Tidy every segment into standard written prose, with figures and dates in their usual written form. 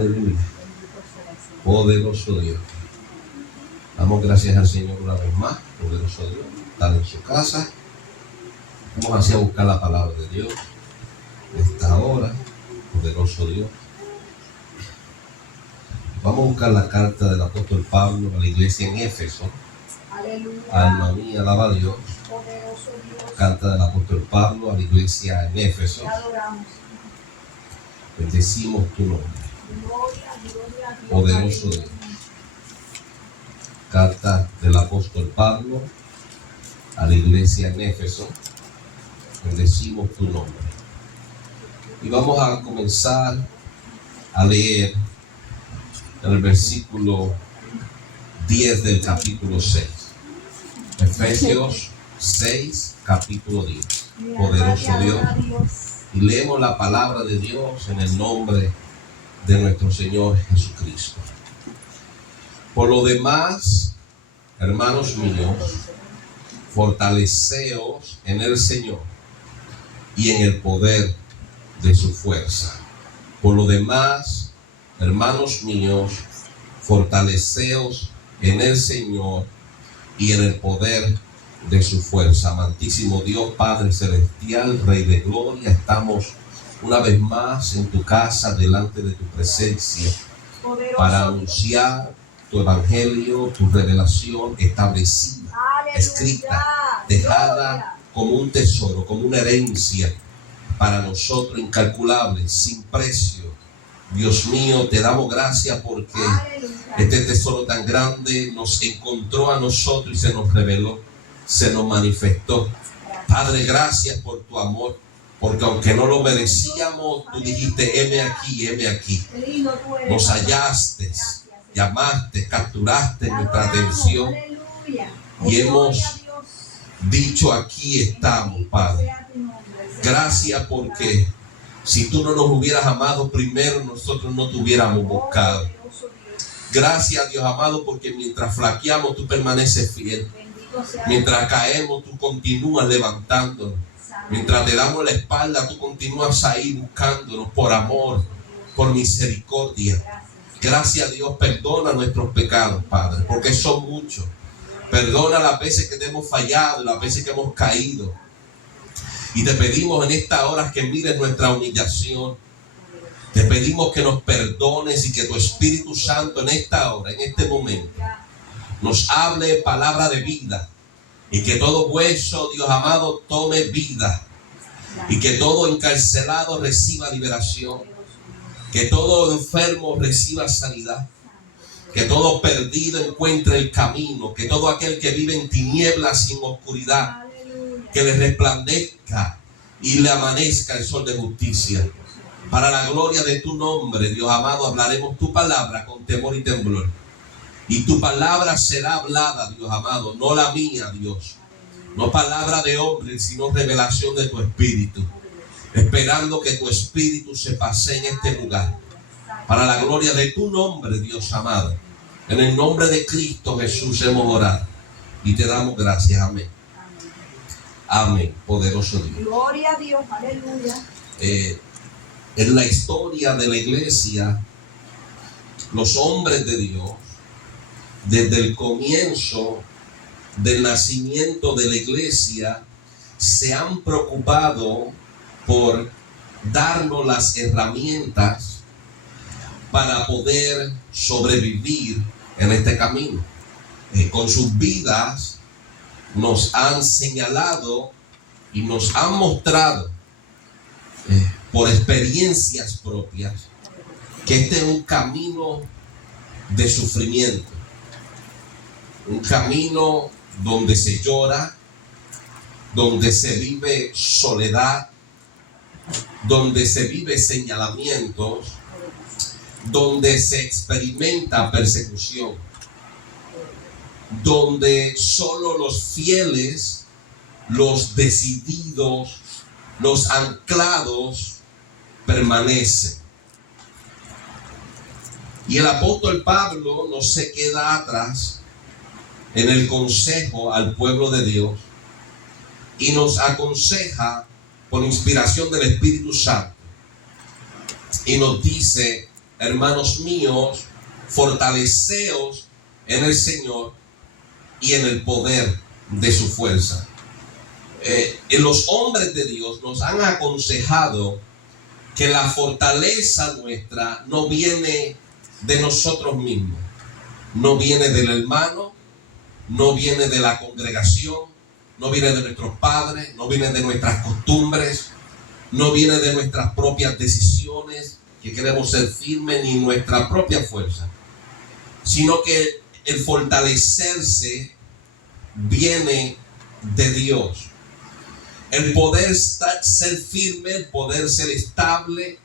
Aleluya. Poderoso Dios. Damos gracias al Señor una vez más. Poderoso Dios. Estar en su casa. Vamos así a buscar la palabra de Dios. Esta hora. Poderoso Dios. Vamos a buscar la carta del apóstol Pablo a la iglesia en Éfeso. Aleluya. Alma mía, alaba a Dios. Poderoso Dios. Carta del apóstol Pablo a la iglesia en Éfeso. Te adoramos. Bendecimos tu nombre. Gloria, gloria a Dios. Poderoso Dios. Carta del apóstol Pablo a la iglesia en Éfeso. Bendecimos tu nombre. Y vamos a comenzar a leer en el versículo 10 del capítulo 6. Efesios 6, capítulo 10. Poderoso Dios. Y leemos la palabra de Dios en el nombre de nuestro Señor Jesucristo. Por lo demás, hermanos míos, fortaleceos en el Señor y en el poder de su fuerza. Por lo demás, hermanos míos, fortaleceos en el Señor y en el poder de su fuerza. Amantísimo Dios, Padre Celestial, Rey de Gloria, estamos una vez más en tu casa, delante de tu presencia, para anunciar tu evangelio, tu revelación establecida, escrita, dejada como un tesoro, como una herencia para nosotros incalculable, sin precio. Dios mío, te damos gracias porque este tesoro tan grande nos encontró a nosotros y se nos reveló, se nos manifestó. Padre, gracias por tu amor, porque aunque no lo merecíamos, tú dijiste, heme aquí. Nos hallaste, llamaste, capturaste nuestra atención y hemos dicho, aquí estamos, Padre. Gracias porque si tú no nos hubieras amado primero, nosotros no te hubiéramos buscado. Gracias, Dios amado, porque mientras flaqueamos, tú permaneces fiel. Mientras caemos, tú continúas levantándonos. Mientras te damos la espalda, tú continúas ahí buscándonos por amor, por misericordia. Gracias, Dios, perdona nuestros pecados, Padre, porque son muchos. Perdona las veces que te hemos fallado, las veces que hemos caído. Y te pedimos en esta hora que mires nuestra humillación. Te pedimos que nos perdones y que tu Espíritu Santo en esta hora, en este momento, nos hable palabra de vida. Y que todo hueso, Dios amado, tome vida. Y que todo encarcelado reciba liberación. Que todo enfermo reciba sanidad. Que todo perdido encuentre el camino. Que todo aquel que vive en tinieblas sin oscuridad, que le resplandezca y le amanezca el sol de justicia. Para la gloria de tu nombre, Dios amado, hablaremos tu palabra con temor y temblor. Y tu palabra será hablada, Dios amado, no la mía, Dios. No palabra de hombre, sino revelación de tu Espíritu. Esperando que tu Espíritu se pase en este lugar. Para la gloria de tu nombre, Dios amado. En el nombre de Cristo Jesús hemos orado. Y te damos gracias. Amén. Amén, poderoso Dios. Gloria a Dios, aleluya. En la historia de la iglesia, los hombres de Dios, desde el comienzo del nacimiento de la iglesia, se han preocupado por darnos las herramientas para poder sobrevivir en este camino. Con sus vidas nos han señalado y nos han mostrado por experiencias propias que este es un camino de sufrimiento, un camino donde se llora, donde se vive soledad, donde se vive señalamientos, donde se experimenta persecución, donde solo los fieles, los decididos, los anclados permanecen. Y el apóstol Pablo no se queda atrás en el consejo al pueblo de Dios y nos aconseja por inspiración del Espíritu Santo y nos dice hermanos míos, fortaleceos en el Señor y en el poder de su fuerza. Los hombres de Dios nos han aconsejado que la fortaleza nuestra no viene de nosotros mismos, no viene del hermano, no viene de la congregación, no viene de nuestros padres, no viene de nuestras costumbres, no viene de nuestras propias decisiones, que queremos ser firmes, ni nuestra propia fuerza, sino que el fortalecerse viene de Dios. El poder ser firme, el poder ser estable,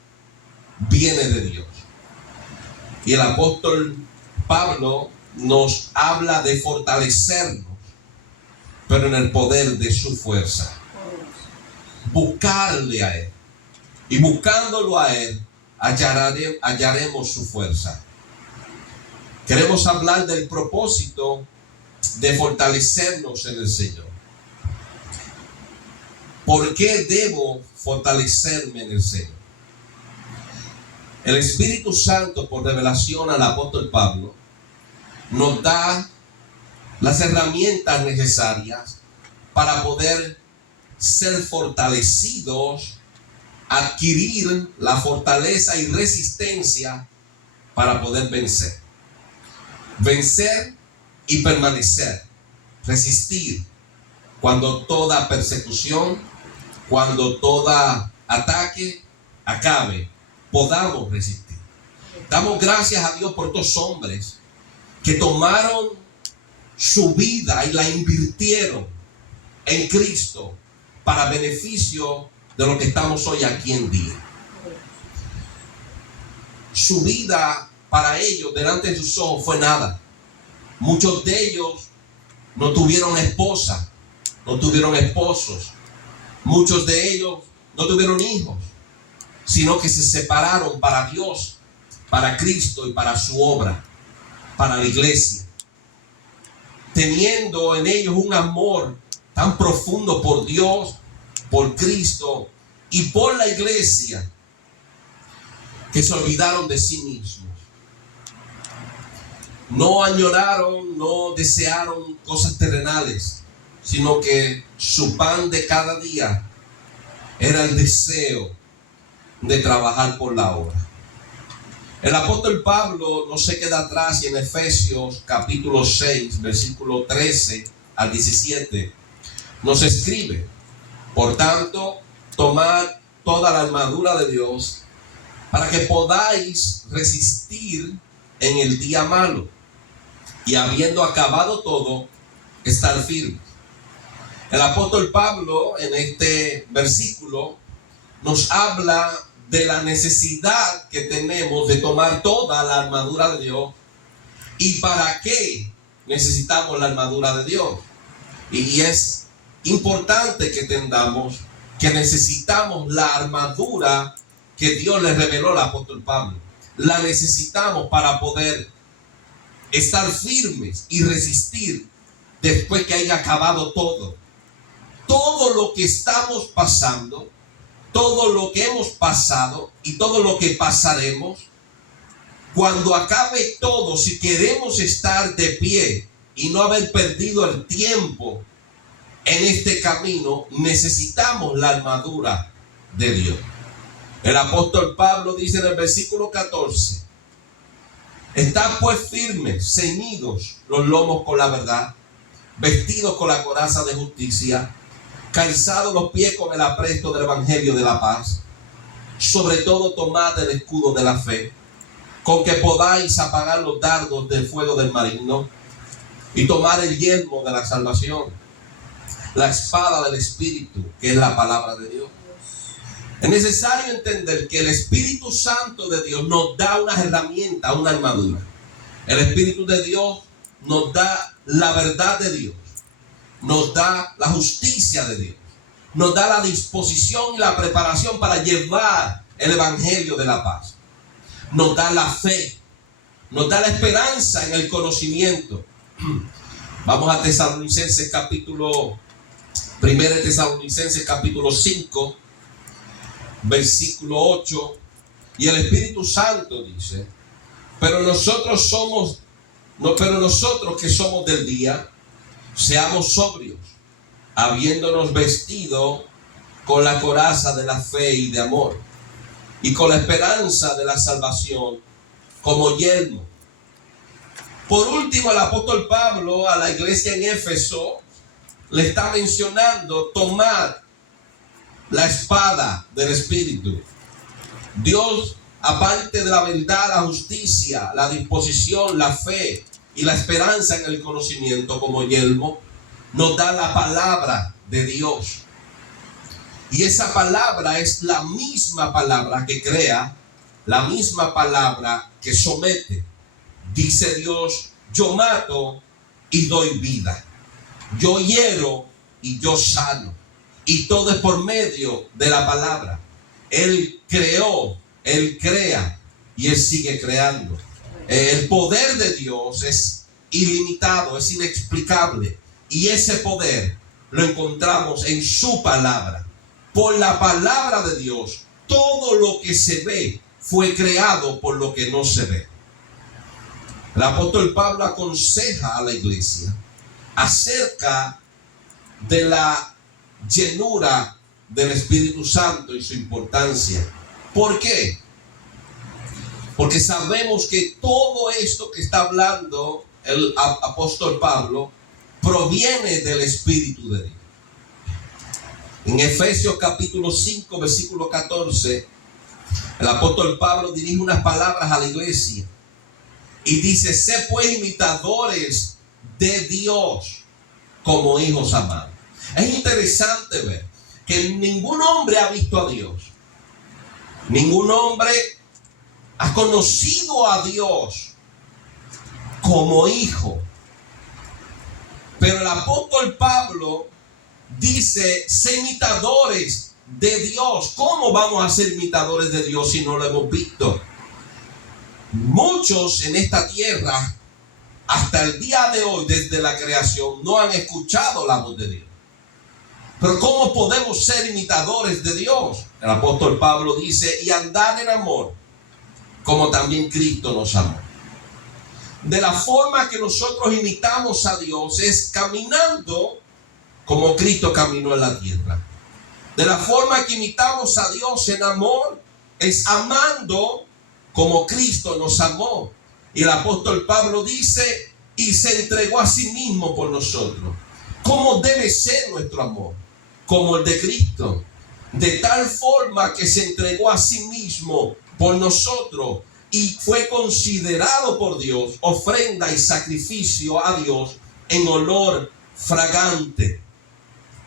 viene de Dios. Y el apóstol Pablo nos habla de fortalecernos, pero en el poder de su fuerza. Buscarle a Él. Y buscándolo a Él, hallaremos su fuerza. Queremos hablar del propósito de fortalecernos en el Señor. ¿Por qué debo fortalecerme en el Señor? El Espíritu Santo, por revelación al apóstol Pablo, nos da las herramientas necesarias para poder ser fortalecidos, adquirir la fortaleza y resistencia para poder vencer. Vencer y permanecer, resistir cuando toda persecución, cuando todo ataque acabe, podamos resistir. Damos gracias a Dios por estos hombres que tomaron su vida y la invirtieron en Cristo para beneficio de lo que estamos hoy aquí en día. Su vida para ellos delante de sus ojos fue nada. Muchos de ellos no tuvieron esposa, no tuvieron esposos. Muchos de ellos no tuvieron hijos, sino que se separaron para Dios, para Cristo y para su obra, para la iglesia. Teniendo en ellos un amor tan profundo por Dios, por Cristo y por la iglesia, que se olvidaron de sí mismos. No añoraron, no desearon cosas terrenales, sino que su pan de cada día era el deseo de trabajar por la obra. El apóstol Pablo no se queda atrás y en Efesios capítulo 6, versículo 13 al 17, nos escribe: por tanto, tomad toda la armadura de Dios para que podáis resistir en el día malo y habiendo acabado todo, estar firmes. El apóstol Pablo en este versículo nos habla de la necesidad que tenemos de tomar toda la armadura de Dios. ¿Y para qué necesitamos la armadura de Dios? Y es importante que entendamos que necesitamos la armadura que Dios le reveló al apóstol Pablo. La necesitamos para poder estar firmes y resistir después que haya acabado todo. Todo lo que estamos pasando, todo lo que hemos pasado y todo lo que pasaremos, cuando acabe todo, si queremos estar de pie y no haber perdido el tiempo en este camino, necesitamos la armadura de Dios. El apóstol Pablo dice en el versículo 14: estad pues firmes, ceñidos los lomos con la verdad, vestidos con la coraza de justicia, calzados los pies con el apresto del evangelio de la paz. Sobre todo tomad el escudo de la fe, con que podáis apagar los dardos del fuego del maligno, y tomar el yelmo de la salvación, la espada del Espíritu, que es la palabra de Dios. Es necesario entender que el Espíritu Santo de Dios nos da unas herramientas, una armadura. El Espíritu de Dios nos da la verdad de Dios, nos da la justicia de Dios, nos da la disposición y la preparación para llevar el evangelio de la paz. Nos da la fe, nos da la esperanza en el conocimiento. Vamos a Tesalonicenses capítulo 1 Tesalonicenses capítulo 5, versículo 8, Y el Espíritu Santo dice, pero nosotros que somos del día, seamos sobrios, habiéndonos vestido con la coraza de la fe y de amor, y con la esperanza de la salvación como yelmo. Por último, el apóstol Pablo a la iglesia en Éfeso le está mencionando tomar la espada del Espíritu. Dios, aparte de la verdad, la justicia, la disposición, la fe y la esperanza en el conocimiento como yelmo, nos da la palabra de Dios. Y esa palabra es la misma palabra que crea, la misma palabra que somete. Dice Dios, yo mato y doy vida. Yo hiero y yo sano. Y todo es por medio de la palabra. Él creó, Él crea y Él sigue creando. El poder de Dios es ilimitado, es inexplicable. Y ese poder lo encontramos en su palabra. Por la palabra de Dios, todo lo que se ve fue creado por lo que no se ve. El apóstol Pablo aconseja a la iglesia acerca de la llenura del Espíritu Santo y su importancia. ¿Por qué? Porque sabemos que todo esto que está hablando el apóstol Pablo proviene del Espíritu de Dios. En Efesios capítulo 5, versículo 14, el apóstol Pablo dirige unas palabras a la iglesia y dice, sé pues imitadores de Dios como hijos amados. Es interesante ver que ningún hombre ha visto a Dios. Ningún hombre ha conocido a Dios como hijo. Pero el apóstol Pablo dice, sé imitadores de Dios. ¿Cómo vamos a ser imitadores de Dios si no lo hemos visto? Muchos en esta tierra, hasta el día de hoy, desde la creación, no han escuchado la voz de Dios. Pero ¿cómo podemos ser imitadores de Dios? El apóstol Pablo dice, y andar en amor, como también Cristo nos amó. De la forma que nosotros imitamos a Dios es caminando como Cristo caminó en la tierra. De la forma que imitamos a Dios en amor es amando como Cristo nos amó. Y el apóstol Pablo dice, y se entregó a sí mismo por nosotros. ¿Cómo debe ser nuestro amor? Como el de Cristo. De tal forma que se entregó a sí mismo por nosotros y fue considerado por Dios ofrenda y sacrificio a Dios en olor fragante,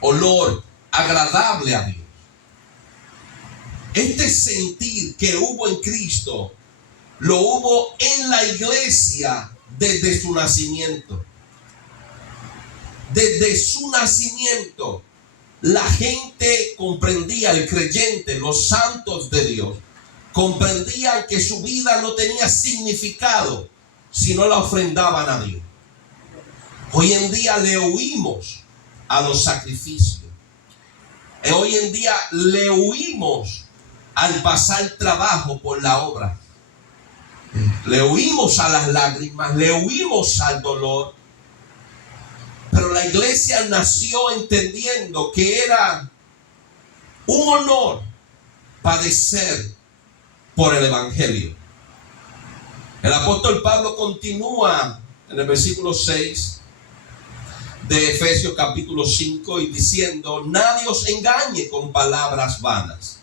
olor agradable a Dios. Este sentir que hubo en Cristo lo hubo en la iglesia desde su nacimiento. Desde su nacimiento, la gente comprendía, el creyente, los santos de Dios, comprendían que su vida no tenía significado si no la ofrendaban a Dios. Hoy en día le huimos a los sacrificios. Hoy en día le huimos al pasar trabajo por la obra. Le huimos a las lágrimas, le huimos al dolor. Pero la iglesia nació entendiendo que era un honor padecer por el evangelio. El apóstol Pablo continúa en el versículo 6 de Efesios capítulo 5 y diciendo, nadie os engañe con palabras vanas,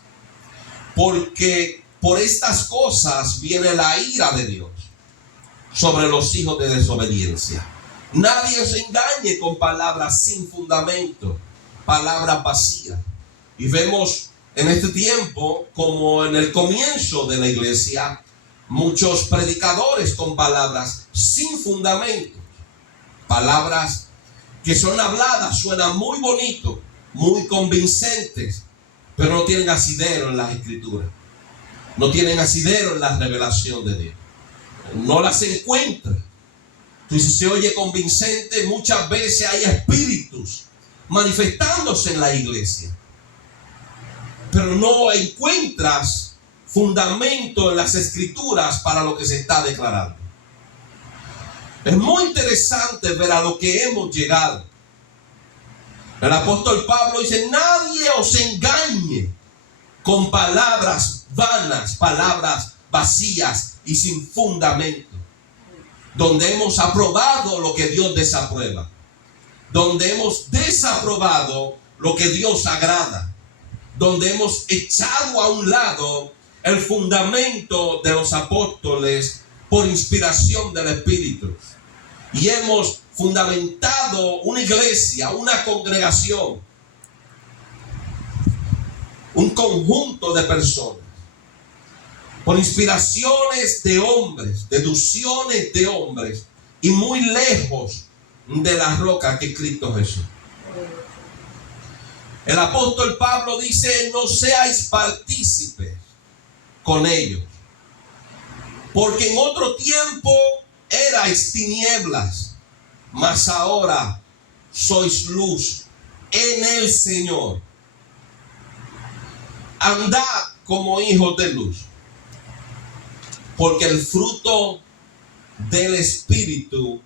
porque por estas cosas viene la ira de Dios sobre los hijos de desobediencia. Nadie os engañe con palabras sin fundamento, palabras vacías. Y vemos en este tiempo, como en el comienzo de la iglesia, muchos predicadores con palabras sin fundamento, palabras que son habladas, suenan muy bonito, muy convincentes, pero no tienen asidero en las escrituras, no tienen asidero en la revelación de Dios, no las encuentra. Entonces se oye convincente, muchas veces hay espíritus manifestándose en la iglesia, pero no encuentras fundamento en las escrituras para lo que se está declarando. Es muy interesante ver a lo que hemos llegado. El apóstol Pablo dice: nadie os engañe con palabras vanas, palabras vacías y sin fundamento, donde hemos aprobado lo que Dios desaprueba, donde hemos desaprobado lo que Dios agrada, donde hemos echado a un lado el fundamento de los apóstoles por inspiración del Espíritu, y hemos fundamentado una iglesia, una congregación, un conjunto de personas, por inspiraciones de hombres, deducciones de hombres, y muy lejos de la roca que es Cristo Jesús. El apóstol Pablo dice: no seáis partícipes con ellos, porque en otro tiempo erais tinieblas, mas ahora sois luz en el Señor. Andad como hijos de luz, porque el fruto del Espíritu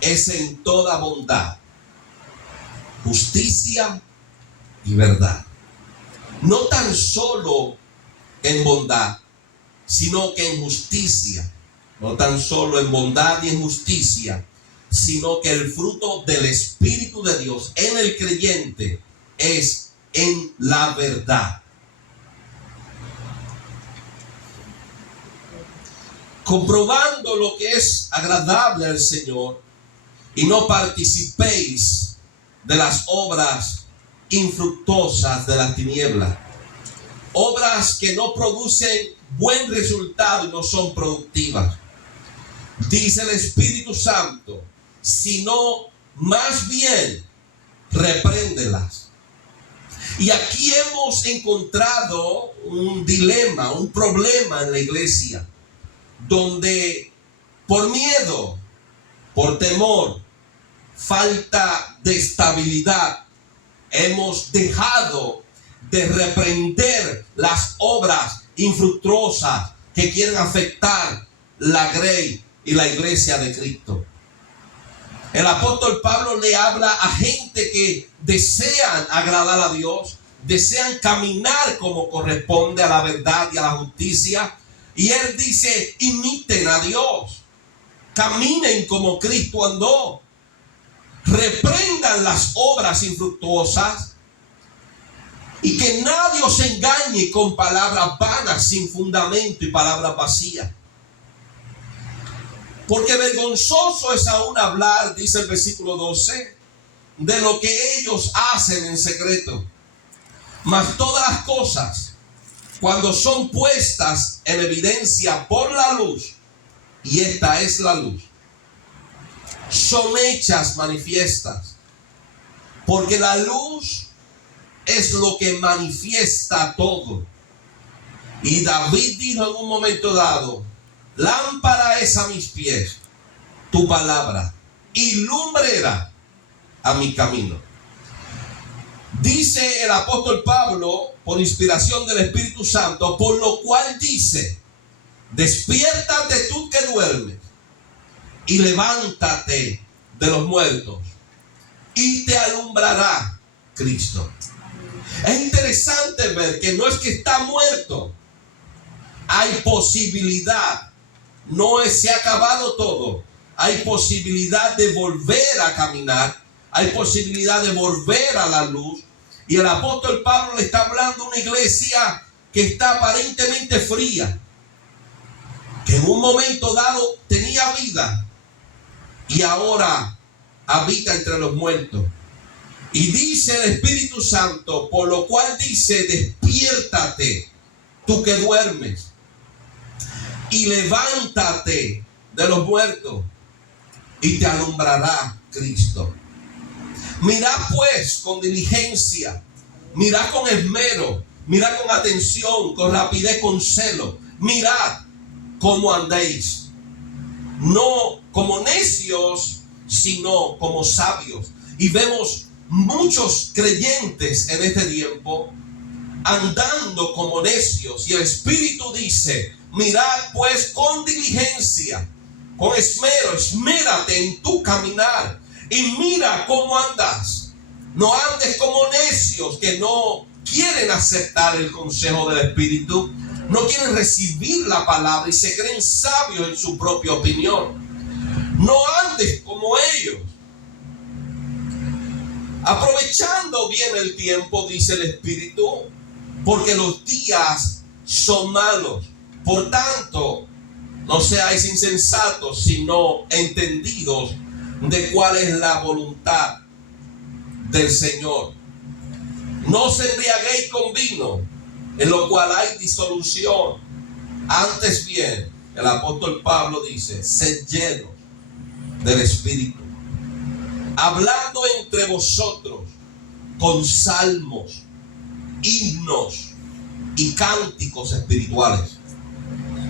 es en toda bondad, justicia y verdad. No tan solo en bondad, sino que en justicia. No tan solo en bondad y en justicia, sino que el fruto del Espíritu de Dios en el creyente es en la verdad. Comprobando lo que es agradable al Señor, y no participéis de las obras infructuosas de la tiniebla, obras que no producen buen resultado y no son productivas. Dice el Espíritu Santo: sino más bien repréndelas. Y aquí hemos encontrado un dilema, un problema en la iglesia, donde por miedo, por temor, falta de estabilidad, hemos dejado de reprender las obras infructuosas que quieren afectar la grey y la iglesia de Cristo. El apóstol Pablo le habla a gente que desean agradar a Dios, desean caminar como corresponde a la verdad y a la justicia, y él dice: imiten a Dios, caminen como Cristo andó, reprendan las obras infructuosas, y que nadie os engañe con palabras vanas, sin fundamento y palabras vacías. Porque vergonzoso es aún hablar, dice el versículo 12, de lo que ellos hacen en secreto. Mas todas las cosas, cuando son puestas en evidencia por la luz, y esta es la luz, son hechas manifiestas. Porque la luz es lo que manifiesta todo. Y David dijo en un momento dado: lámpara es a mis pies tu palabra, y lumbrera a mi camino. Dice el apóstol Pablo, por inspiración del Espíritu Santo, por lo cual dice: despiértate tú que duermes, y levántate de los muertos, y te alumbrará Cristo. Es interesante ver que no es que está muerto, hay posibilidad, se ha acabado todo, hay posibilidad de volver a caminar, hay posibilidad de volver a la luz. Y el apóstol Pablo le está hablando a una iglesia que está aparentemente fría, que en un momento dado tenía vida y ahora habita entre los muertos. Y dice el Espíritu Santo, por lo cual dice: despiértate tú que duermes, y levántate de los muertos, y te alumbrará Cristo. Mirad pues con diligencia, mirad con esmero, mirad con atención, con rapidez, con celo. Mirad cómo andéis, no como necios, sino como sabios. Y vemos muchos creyentes en este tiempo andando como necios. Y el Espíritu dice, mirad pues con diligencia, con esmero, esmérate en tu caminar y mira cómo andas. No andes como necios que no quieren aceptar el consejo del Espíritu, no quieren recibir la palabra y se creen sabios en su propia opinión. No andes como ellos. Aprovechando bien el tiempo, dice el Espíritu, porque los días son malos. Por tanto, no seáis insensatos, sino entendidos de cuál es la voluntad del Señor. No os embriaguéis con vino, en lo cual hay disolución. Antes bien, el apóstol Pablo dice, sed llenos del Espíritu, hablando entre vosotros con salmos, himnos y cánticos espirituales,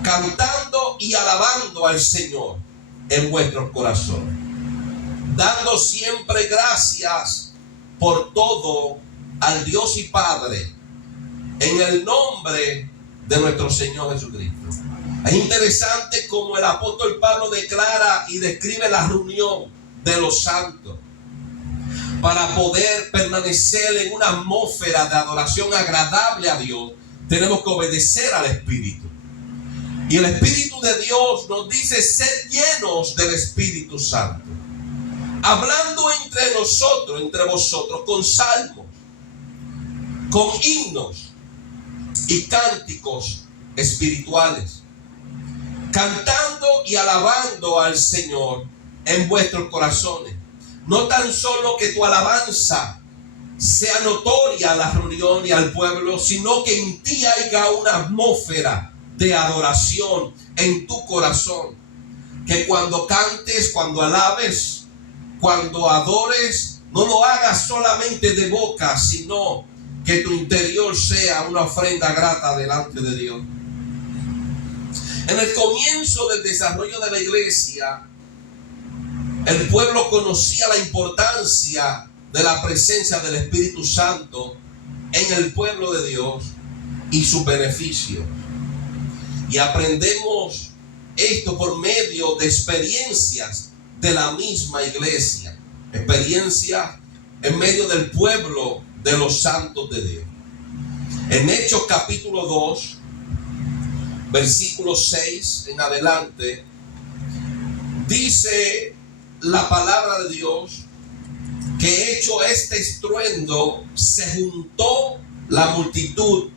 cantando y alabando al Señor en vuestros corazones, dando siempre gracias por todo al Dios y Padre en el nombre de nuestro Señor Jesucristo. Es interesante como el apóstol Pablo declara y describe la reunión de los santos. Para poder permanecer en una atmósfera de adoración agradable a Dios, tenemos que obedecer al Espíritu. Y el Espíritu de Dios nos dice, sed llenos del Espíritu Santo, hablando entre nosotros, entre vosotros, con salmos, con himnos y cánticos espirituales, cantando y alabando al Señor en vuestros corazones. No tan solo que tu alabanza sea notoria a la reunión y al pueblo, sino que en ti haya una atmósfera de adoración en tu corazón. Que cuando cantes, cuando alabes, cuando adores, no lo hagas solamente de boca, sino que tu interior sea una ofrenda grata delante de Dios. En el comienzo del desarrollo de la iglesia, el pueblo conocía la importancia de la presencia del Espíritu Santo en el pueblo de Dios y sus beneficios. Y aprendemos esto por medio de experiencias de la misma iglesia, experiencias en medio del pueblo de los santos de Dios. En Hechos capítulo 2, versículo 6 en adelante, dice la palabra de Dios que hecho este estruendo, se juntó la multitud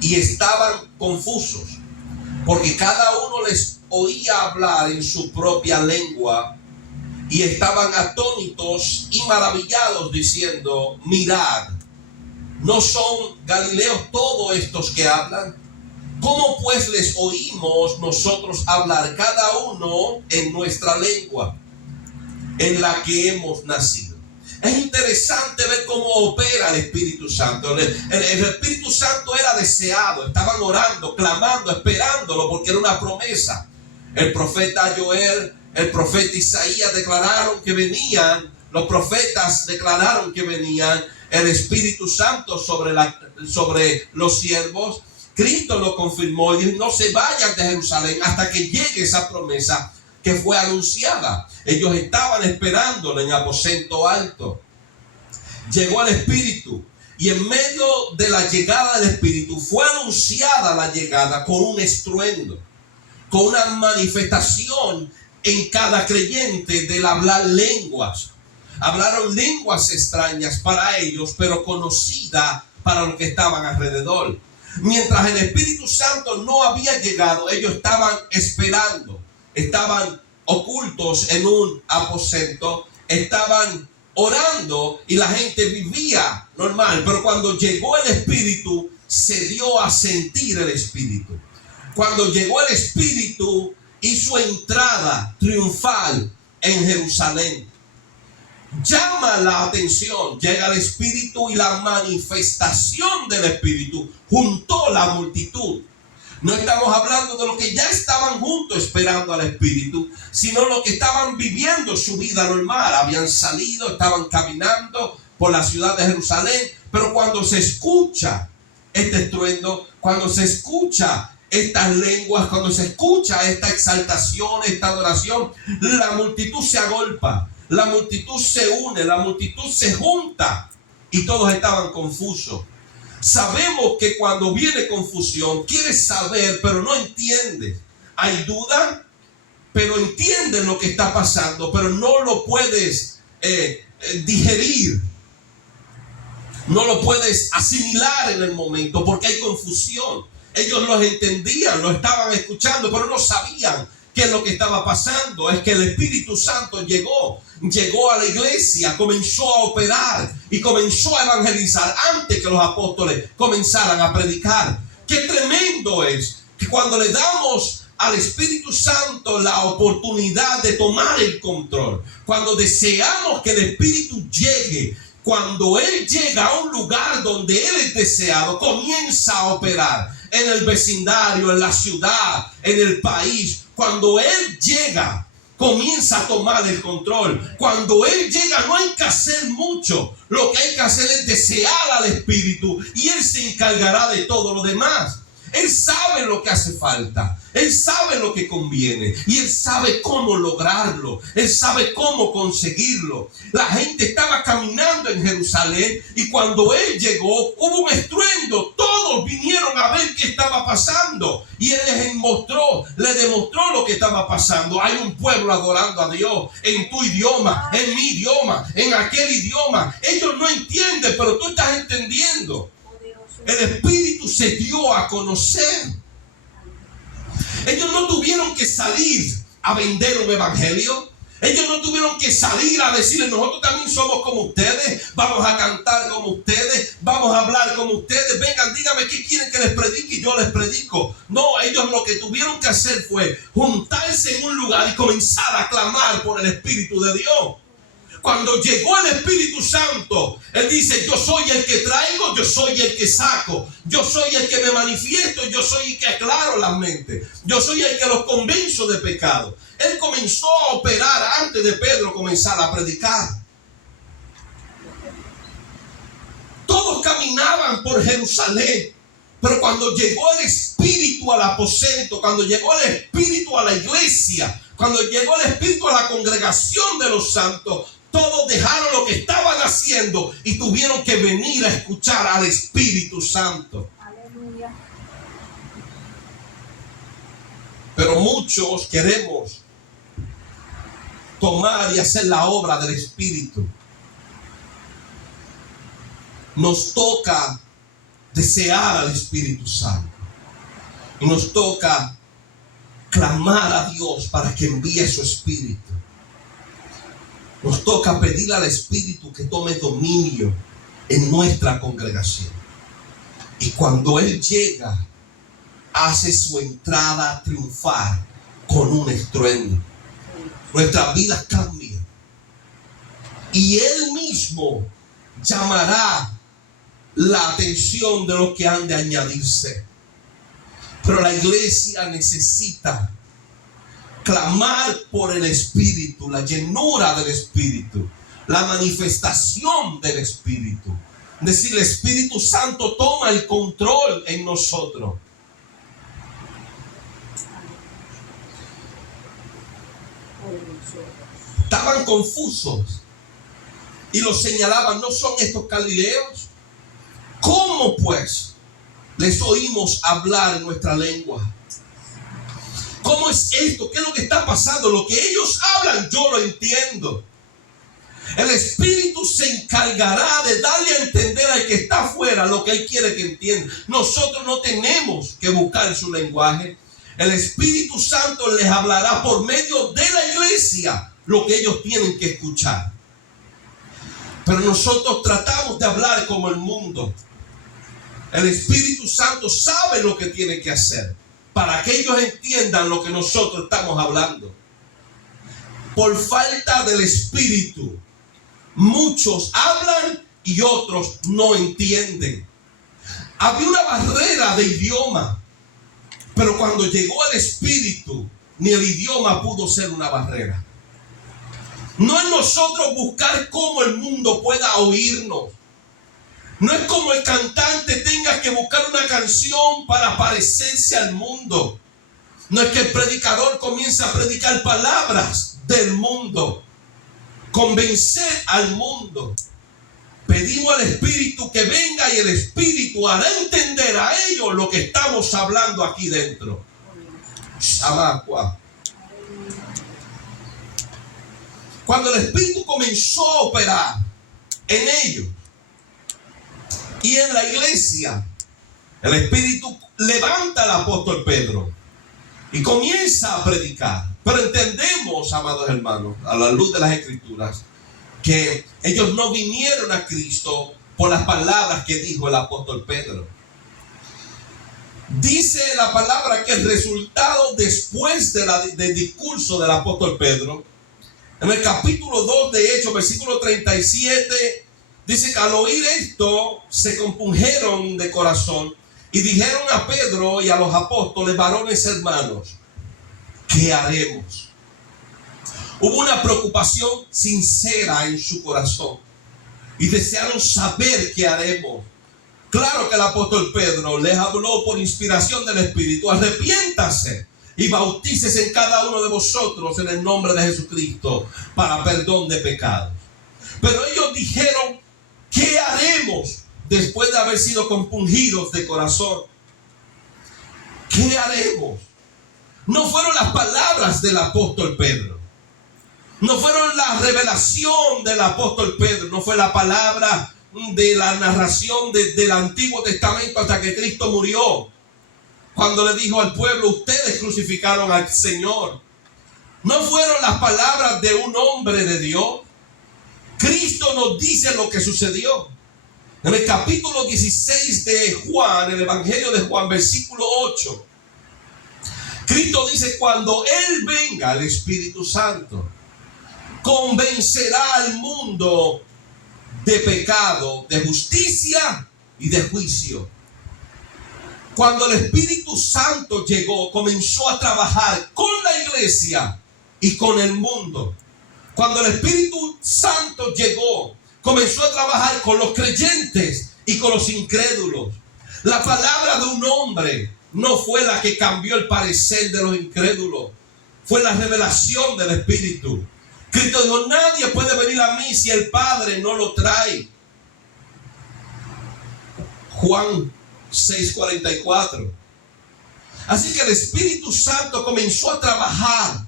y estaban confusos, porque cada uno les oía hablar en su propia lengua, y estaban atónitos y maravillados, diciendo, mirad, ¿no son galileos todos estos que hablan? ¿Cómo pues les oímos nosotros hablar cada uno en nuestra lengua, en la que hemos nacido? Es interesante ver cómo opera el Espíritu Santo. El Espíritu Santo era deseado, estaban orando, clamando, esperándolo, porque era una promesa. El profeta Joel, el profeta Isaías declararon que venían, los profetas declararon que venían el Espíritu Santo sobre los siervos. Cristo lo confirmó y dijo, no se vayan de Jerusalén hasta que llegue esa promesa que fue anunciada. Ellos estaban esperándolo en aposento alto. Llegó el Espíritu y en medio de la llegada del Espíritu fue anunciada la llegada con un estruendo, con una manifestación en cada creyente del hablar lenguas. Hablaron lenguas extrañas para ellos, pero conocidas para los que estaban alrededor. Mientras el Espíritu Santo no había llegado, ellos estaban esperando, estaban ocultos en un aposento, estaban orando y la gente vivía normal. Pero cuando llegó el Espíritu, se dio a sentir el Espíritu. Cuando llegó el Espíritu, hizo entrada triunfal en Jerusalén. Llama la atención, llega el Espíritu y la manifestación del Espíritu juntó la multitud. No estamos hablando de los que ya estaban juntos esperando al Espíritu, sino los que estaban viviendo su vida normal. Habían salido, estaban caminando por la ciudad de Jerusalén, pero cuando se escucha este estruendo, cuando se escucha estas lenguas, cuando se escucha esta exaltación, esta adoración, la multitud se agolpa, la multitud se une, la multitud se junta y todos estaban confusos. Sabemos que cuando viene confusión, quieres saber, pero no entiendes. Hay duda, pero entiendes lo que está pasando, pero no lo puedes digerir. No lo puedes asimilar en el momento porque hay confusión. Ellos los entendían, lo estaban escuchando, pero no sabían qué es lo que estaba pasando. Es que el Espíritu Santo llegó a la iglesia, comenzó a operar y comenzó a evangelizar antes que los apóstoles comenzaran a predicar. Qué tremendo es que cuando le damos al Espíritu Santo la oportunidad de tomar el control, cuando deseamos que el Espíritu llegue, cuando Él llega a un lugar donde Él es deseado, comienza a operar en el vecindario, en la ciudad, en el país. Cuando Él llega, comienza a tomar el control. Cuando Él llega, no hay que hacer mucho. Lo que hay que hacer es desear al Espíritu y Él se encargará de todo lo demás. Él sabe lo que hace falta. Él sabe lo que conviene. Y Él sabe cómo lograrlo. Él sabe cómo conseguirlo. La gente estaba caminando en Jerusalén. Y cuando Él llegó, hubo un estruendo. Todos vinieron a ver qué estaba pasando. Y Él les demostró lo que estaba pasando. Hay un pueblo adorando a Dios. En tu idioma, en mi idioma, en aquel idioma. Ellos no entienden, pero tú estás entendiendo. El Espíritu se dio a conocer. Ellos no tuvieron que salir a vender un evangelio. Ellos no tuvieron que salir a decirles: nosotros también somos como ustedes, vamos a cantar como ustedes, vamos a hablar como ustedes, vengan, díganme qué quieren que les predique y yo les predico. No, ellos lo que tuvieron que hacer fue juntarse en un lugar y comenzar a clamar por el Espíritu de Dios. Cuando llegó el Espíritu Santo, Él dice: yo soy el que traigo, yo soy el que saco, yo soy el que me manifiesto, yo soy el que aclaro las mentes, yo soy el que los convenzo de pecado. Él comenzó a operar antes de Pedro comenzar a predicar. Todos caminaban por Jerusalén, pero cuando llegó el Espíritu al aposento, cuando llegó el Espíritu a la iglesia, cuando llegó el Espíritu a la congregación de los santos, todos dejaron lo que estaban haciendo y tuvieron que venir a escuchar al Espíritu Santo. Aleluya. Pero muchos queremos tomar y hacer la obra del Espíritu. Nos toca desear al Espíritu Santo. Y nos toca clamar a Dios para que envíe su Espíritu. Nos toca pedirle al Espíritu que tome dominio en nuestra congregación. Y cuando Él llega, hace su entrada triunfal con un estruendo. Nuestras vidas cambian. Y Él mismo llamará la atención de los que han de añadirse. Pero la iglesia necesita clamar por el Espíritu, la llenura del Espíritu, la manifestación del Espíritu. Es decir, el Espíritu Santo toma el control en nosotros. Estaban confusos y los señalaban: ¿no son estos galileos? ¿Cómo pues les oímos hablar en nuestra lengua? ¿Cómo es esto? ¿Qué es lo que está pasando? Lo que ellos hablan, yo lo entiendo. El Espíritu se encargará de darle a entender al que está afuera lo que Él quiere que entienda. Nosotros no tenemos que buscar su lenguaje. El Espíritu Santo les hablará por medio de la iglesia lo que ellos tienen que escuchar. Pero nosotros tratamos de hablar como el mundo. El Espíritu Santo sabe lo que tiene que hacer para que ellos entiendan lo que nosotros estamos hablando. Por falta del Espíritu, muchos hablan y otros no entienden. Había una barrera de idioma, pero cuando llegó el Espíritu, ni el idioma pudo ser una barrera. No es nosotros buscar cómo el mundo pueda oírnos. No es como el cantante tenga que buscar una canción para parecerse al mundo. No es que el predicador comience a predicar palabras del mundo, convencer al mundo. Pedimos al Espíritu que venga y el Espíritu hará entender a ellos lo que estamos hablando aquí dentro. Shamacua. Cuando el Espíritu comenzó a operar en ellos y en la iglesia, el Espíritu levanta al apóstol Pedro y comienza a predicar. Pero entendemos, amados hermanos, a la luz de las Escrituras, que ellos no vinieron a Cristo por las palabras que dijo el apóstol Pedro. Dice la palabra que el resultado después del discurso del apóstol Pedro, en el capítulo 2 de Hechos, versículo 37, dice que al oír esto se compungieron de corazón y dijeron a Pedro y a los apóstoles: varones hermanos, ¿qué haremos? Hubo una preocupación sincera en su corazón y desearon saber qué haremos. Claro que el apóstol Pedro les habló por inspiración del Espíritu: arrepiéntase y bautícese en cada uno de vosotros en el nombre de Jesucristo para perdón de pecados. Pero ellos dijeron: ¿qué haremos? Después de haber sido compungidos de corazón, ¿qué haremos? No fueron las palabras del apóstol Pedro, no fueron la revelación del apóstol Pedro, no fue la palabra de la narración del Antiguo Testamento hasta que Cristo murió, cuando le dijo al pueblo: ustedes crucificaron al Señor. No fueron las palabras de un hombre de Dios. Cristo nos dice lo que sucedió. En el capítulo 16 de Juan, el Evangelio de Juan, versículo 8, Cristo dice: cuando Él venga, el Espíritu Santo, convencerá al mundo de pecado, de justicia y de juicio. Cuando el Espíritu Santo llegó, comenzó a trabajar con la iglesia y con el mundo. Cuando el Espíritu Santo llegó, comenzó a trabajar con los creyentes y con los incrédulos. La palabra de un hombre no fue la que cambió el parecer de los incrédulos, fue la revelación del Espíritu. Cristo dijo: nadie puede venir a mí si el Padre no lo trae. Juan 6:44. Así que el Espíritu Santo comenzó a trabajar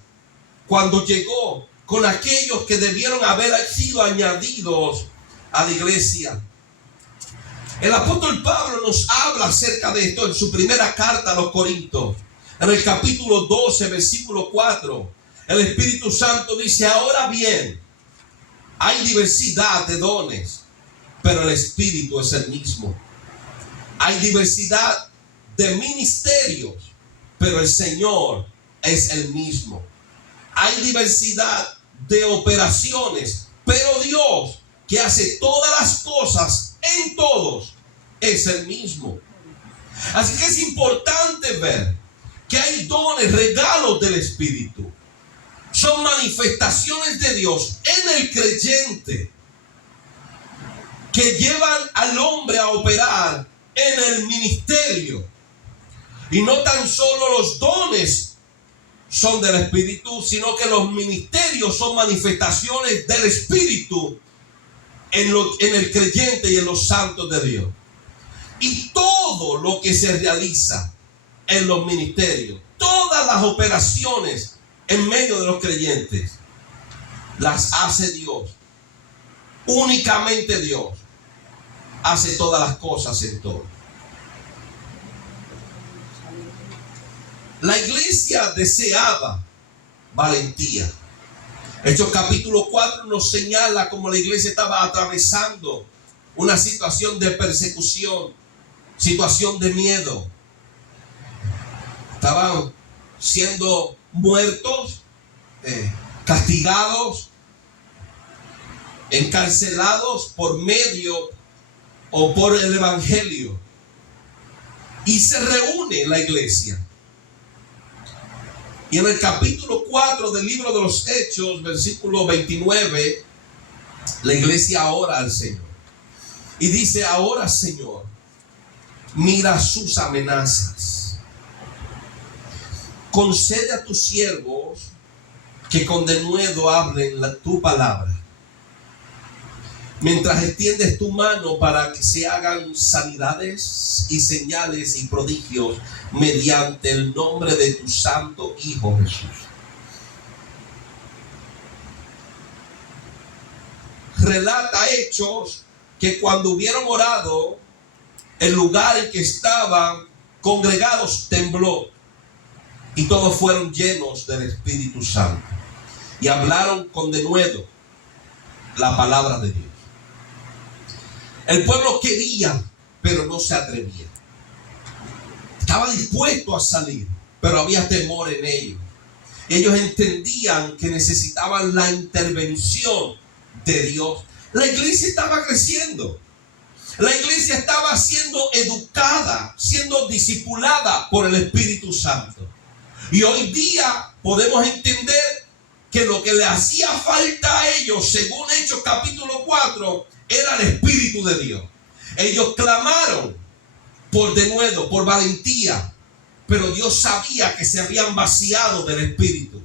cuando llegó con aquellos que debieron haber sido añadidos a la iglesia. El apóstol Pablo nos habla acerca de esto en su primera carta a los Corintios, en el capítulo 12, versículo 4. El Espíritu Santo dice: ahora bien, hay diversidad de dones, pero el Espíritu es el mismo. Hay diversidad de ministerios, pero el Señor es el mismo. Hay diversidad de operaciones, pero Dios, que hace todas las cosas en todos, es el mismo. Así que es importante ver que hay dones, regalos del Espíritu. Son manifestaciones de Dios en el creyente que llevan al hombre a operar en el ministerio. Y no tan solo los dones son del Espíritu, sino que los ministerios son manifestaciones del Espíritu en el creyente y en los santos de Dios. Y todo lo que se realiza en los ministerios, todas las operaciones en medio de los creyentes, las hace Dios. Únicamente Dios hace todas las cosas en todo. La iglesia deseaba valentía. Hechos capítulo 4 nos señala cómo la iglesia estaba atravesando una situación de persecución, situación de miedo. Estaban siendo muertos, castigados, encarcelados por medio o por el evangelio. Y se reúne la iglesia. Y en el capítulo 4 del libro de los Hechos, versículo 29, la iglesia ora al Señor. Y dice: ahora, Señor, mira sus amenazas. Concede a tus siervos que con denuedo hablen tu palabra, mientras extiendes tu mano para que se hagan sanidades y señales y prodigios mediante el nombre de tu santo Hijo Jesús. Relata Hechos que cuando hubieron orado, el lugar en que estaban congregados tembló y todos fueron llenos del Espíritu Santo y hablaron con denuedo la palabra de Dios. El pueblo quería, pero no se atrevía. Estaba dispuesto a salir, pero había temor en ellos. Ellos entendían que necesitaban la intervención de Dios. La iglesia estaba creciendo. La iglesia estaba siendo educada, siendo discipulada por el Espíritu Santo. Y hoy día podemos entender que lo que le hacía falta a ellos, según Hechos capítulo 4, era el Espíritu de Dios. Ellos clamaron por denuedo, por valentía, pero Dios sabía que se habían vaciado del Espíritu.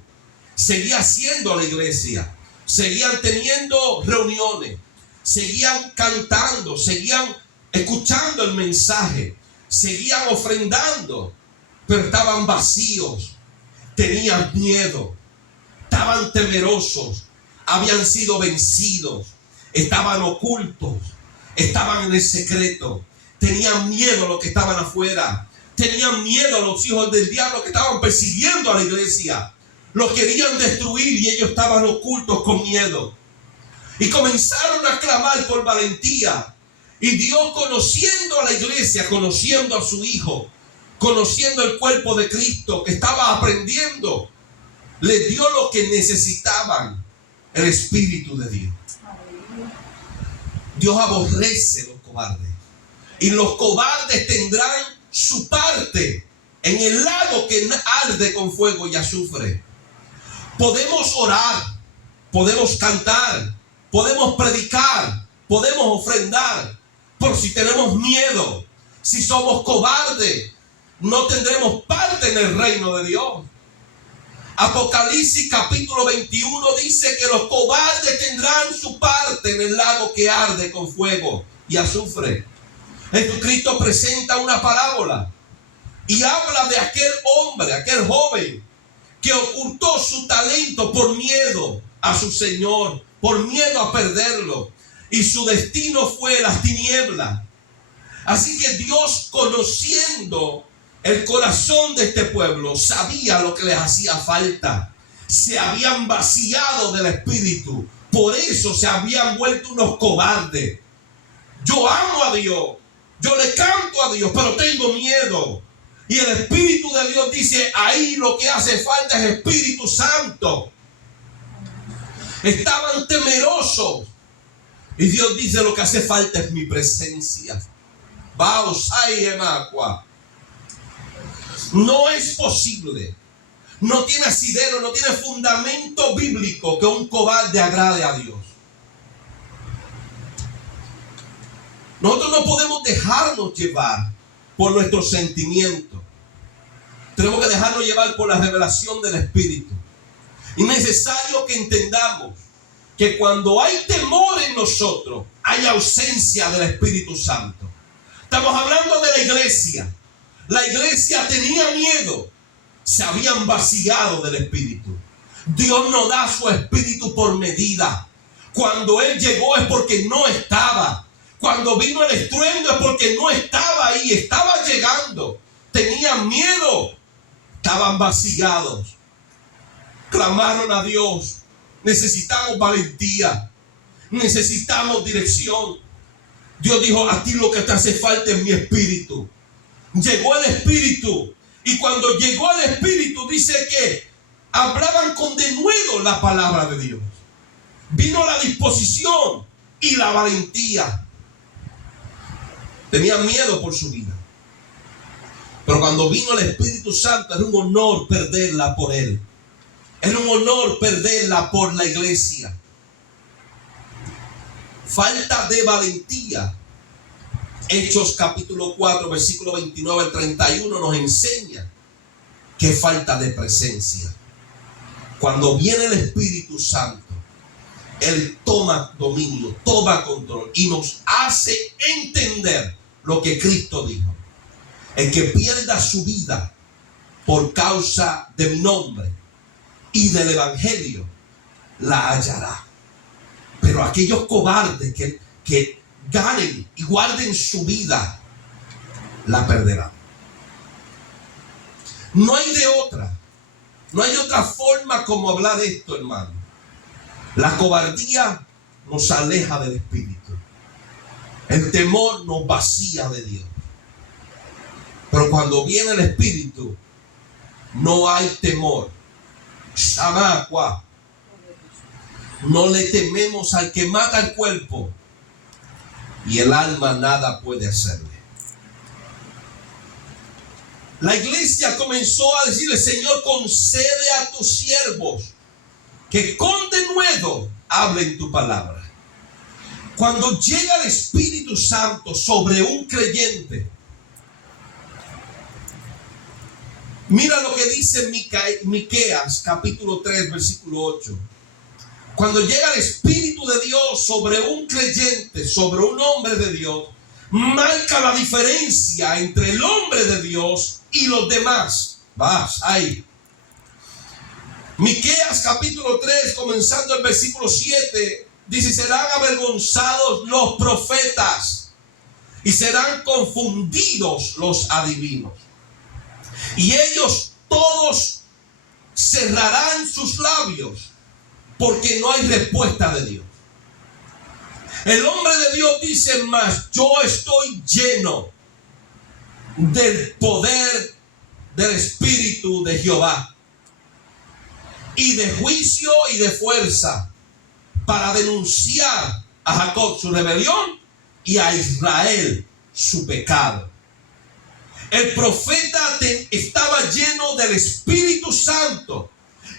Seguía siendo la iglesia, seguían teniendo reuniones, seguían cantando, seguían escuchando el mensaje, seguían ofrendando, pero estaban vacíos, tenían miedo, estaban temerosos, habían sido vencidos, estaban ocultos, estaban en el secreto, tenían miedo a los que estaban afuera, tenían miedo a los hijos del diablo que estaban persiguiendo a la iglesia, los querían destruir y ellos estaban ocultos con miedo. Y comenzaron a clamar por valentía. Y Dios, conociendo a la iglesia, conociendo a su Hijo, conociendo el cuerpo de Cristo que estaba aprendiendo, les dio lo que necesitaban: el Espíritu de Dios. Dios aborrece los cobardes, y los cobardes tendrán su parte en el lago que arde con fuego y azufre. Podemos orar, podemos cantar, podemos predicar, podemos ofrendar, pero si tenemos miedo, si somos cobardes, no tendremos parte en el reino de Dios. Apocalipsis capítulo 21 dice que los cobardes tendrán su parte en el lago que arde con fuego y azufre. Jesucristo presenta una parábola y habla de aquel hombre, aquel joven que ocultó su talento por miedo a su Señor, por miedo a perderlo, y su destino fue las tinieblas. Así que Dios, conociendo el corazón de este pueblo, sabía lo que les hacía falta. Se habían vaciado del Espíritu, por eso se habían vuelto unos cobardes. Yo amo a Dios, yo le canto a Dios, pero tengo miedo. Y el Espíritu de Dios dice: ahí lo que hace falta es Espíritu Santo. Estaban temerosos. Y Dios dice: lo que hace falta es mi presencia. No es posible, no tiene asidero, no tiene fundamento bíblico que un cobarde agrade a Dios. Nosotros no podemos dejarnos llevar por nuestros sentimientos. Tenemos que dejarnos llevar por la revelación del Espíritu. Es necesario que entendamos que cuando hay temor en nosotros, hay ausencia del Espíritu Santo. Estamos hablando de la iglesia. La iglesia tenía miedo, se habían vaciado del Espíritu. Dios no da su Espíritu por medida. Cuando Él llegó es porque no estaba. Cuando vino el estruendo es porque no estaba ahí, estaba llegando. Tenían miedo, estaban vaciados. Clamaron a Dios. Necesitamos valentía, necesitamos dirección. Dios dijo: a ti lo que te hace falta es mi Espíritu. Llegó el Espíritu, y cuando llegó el Espíritu dice que hablaban con denuedo la palabra de Dios. Vino la disposición y la valentía. Tenían miedo por su vida, pero cuando vino el Espíritu Santo era un honor perderla por Él. Era un honor perderla por la iglesia. Falta de valentía Hechos capítulo 4, versículo 29 al 31 nos enseña que falta de presencia. Cuando viene el Espíritu Santo, Él toma dominio, toma control y nos hace entender lo que Cristo dijo. El que pierda su vida por causa de mi nombre y del Evangelio, la hallará. Pero aquellos cobardes que ganen y guarden su vida, la perderán. No hay de otra. No hay otra forma como hablar esto, hermano. La cobardía nos aleja del Espíritu. El temor nos vacía de Dios. Pero cuando viene el Espíritu, no hay temor. Shamakwa. No le tememos al que mata el cuerpo y el alma nada puede hacerle. La iglesia comenzó a decirle: Señor, concede a tus siervos que con denuedo hablen tu palabra. Cuando llega el Espíritu Santo sobre un creyente, mira lo que dice Miqueas capítulo 3 versículo 8. Cuando llega el Espíritu de Dios sobre un creyente, sobre un hombre de Dios, marca la diferencia entre el hombre de Dios y los demás. Vas ahí. Miqueas capítulo 3, comenzando el versículo 7, dice: serán avergonzados los profetas y serán confundidos los adivinos. Y ellos todos cerrarán sus labios, porque no hay respuesta de Dios. El hombre de Dios dice: mas yo estoy lleno del poder del Espíritu de Jehová y de juicio y de fuerza, para denunciar a Jacob su rebelión y a Israel su pecado. El profeta estaba lleno del Espíritu Santo,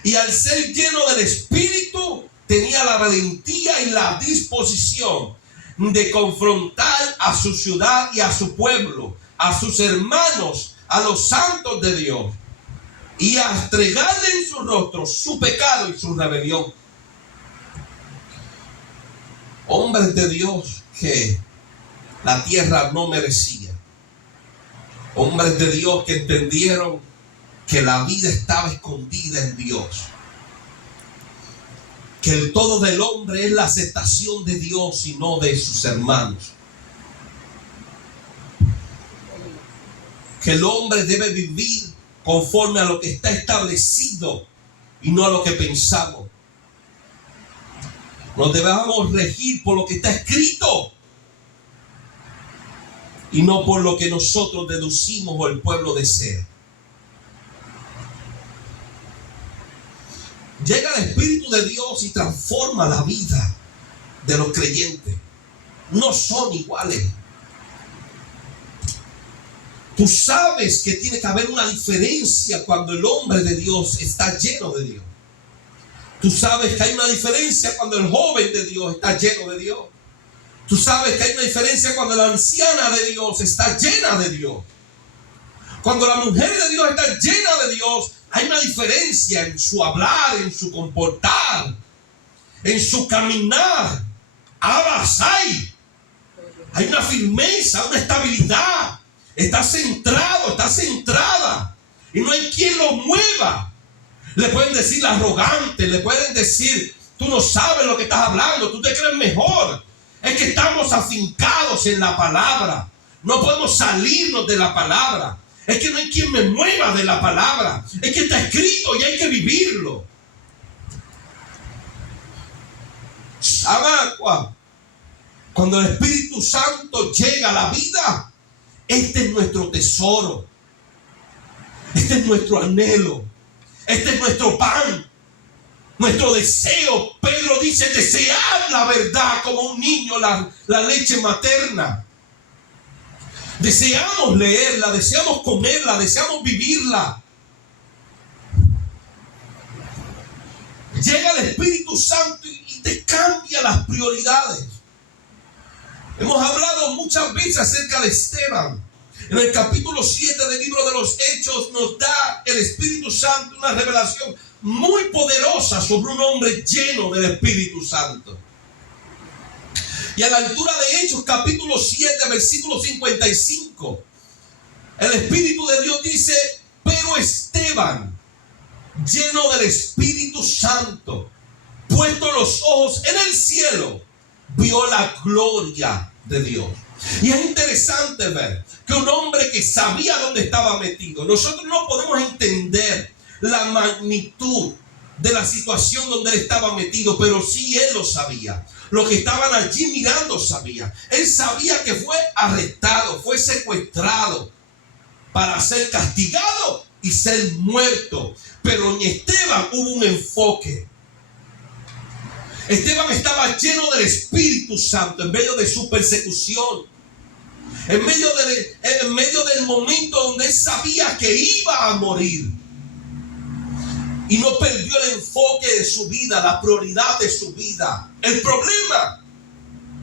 y al ser lleno del Espíritu tenía la valentía y la disposición de confrontar a su ciudad y a su pueblo, a sus hermanos, a los santos de Dios, y a entregarle en su rostro su pecado y su rebelión. Hombres de Dios que la tierra no merecía. Hombres de Dios que entendieron que la vida estaba escondida en Dios. Que el todo del hombre es la aceptación de Dios y no de sus hermanos. Que el hombre debe vivir conforme a lo que está establecido y no a lo que pensamos. Nos debemos regir por lo que está escrito y no por lo que nosotros deducimos o el pueblo desea. Llega el Espíritu de Dios y transforma la vida de los creyentes. No son iguales. Tú sabes que tiene que haber una diferencia cuando el hombre de Dios está lleno de Dios. Tú sabes que hay una diferencia cuando el joven de Dios está lleno de Dios. Tú sabes que hay una diferencia cuando la anciana de Dios está llena de Dios. Cuando la mujer de Dios está llena de Dios, hay una diferencia en su hablar, en su comportar, en su caminar. Abasai. Hay una firmeza, una estabilidad. Está centrado, está centrada. Y no hay quien lo mueva. Le pueden decir arrogante, le pueden decir: tú no sabes lo que estás hablando, tú te crees mejor. Es que estamos afincados en la palabra. No podemos salirnos de la palabra. Es que no hay quien me mueva de la palabra. Es que está escrito y hay que vivirlo. Cuando el Espíritu Santo llega a la vida, este es nuestro tesoro. Este es nuestro anhelo. Este es nuestro pan. Nuestro deseo. Pedro dice: desead la verdad como un niño la leche materna. Deseamos leerla, deseamos comerla, deseamos vivirla. Llega el Espíritu Santo y te cambia las prioridades. Hemos hablado muchas veces acerca de Esteban. En el capítulo 7 del libro de los Hechos nos da el Espíritu Santo una revelación muy poderosa sobre un hombre lleno del Espíritu Santo. Y a la altura de Hechos capítulo 7 versículo 55, el Espíritu de Dios dice: pero Esteban, lleno del Espíritu Santo, puesto los ojos en el cielo, vio la gloria de Dios. Y es interesante ver que un hombre que sabía dónde estaba metido, nosotros no podemos entender la magnitud de la situación donde él estaba metido, pero sí él lo sabía. Los que estaban allí mirando sabían. Él sabía que fue arrestado, fue secuestrado para ser castigado y ser muerto. Pero en Esteban hubo un enfoque. Esteban estaba lleno del Espíritu Santo en medio de su persecución, en medio del momento donde él sabía que iba a morir. Y no perdió el enfoque de su vida, la prioridad de su vida. El problema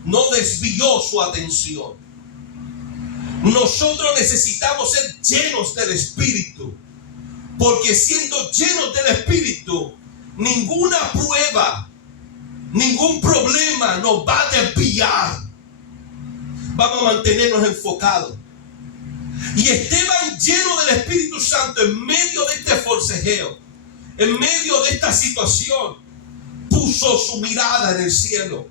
no desvió su atención. Nosotros necesitamos ser llenos del Espíritu, porque siendo llenos del Espíritu, ninguna prueba, ningún problema nos va a desviar. Vamos a mantenernos enfocados. Y Esteban, lleno del Espíritu Santo, en medio de este forcejeo, en medio de esta situación, puso su mirada en el cielo.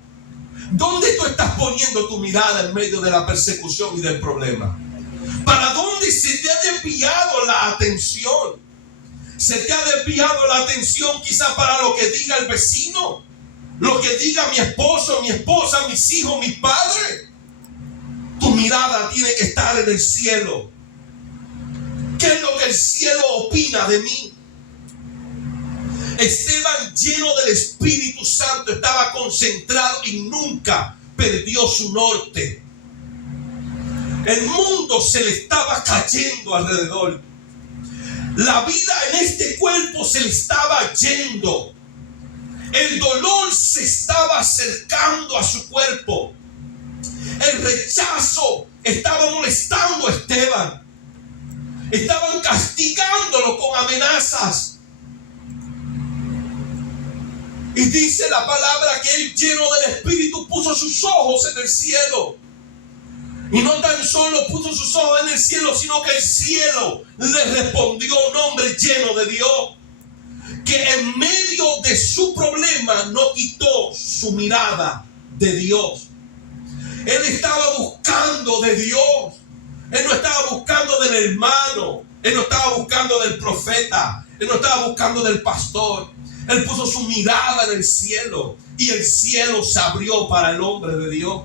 ¿Dónde tú estás poniendo tu mirada en medio de la persecución y del problema? ¿Para dónde se te ha desviado la atención? ¿Se te ha desviado la atención quizá para lo que diga el vecino? Lo que diga mi esposo, mi esposa, mis hijos, mis padres. Tu mirada tiene que estar en el cielo. ¿Qué es lo que el cielo opina de mí? Esteban, lleno del Espíritu Santo, estaba concentrado y nunca perdió su norte. El mundo se le estaba cayendo alrededor. La vida en este cuerpo se le estaba yendo. El dolor se estaba acercando a su cuerpo. El rechazo estaba molestando a Esteban. Estaban castigándolo con amenazas. Y dice la palabra que él, lleno del Espíritu, puso sus ojos en el cielo. Y no tan solo puso sus ojos en el cielo, sino que el cielo le respondió a un hombre lleno de Dios, que en medio de su problema no quitó su mirada de Dios. Él estaba buscando de Dios. Él no estaba buscando del hermano. Él no estaba buscando del profeta. Él no estaba buscando del pastor. Él puso su mirada en el cielo y el cielo se abrió para el hombre de Dios.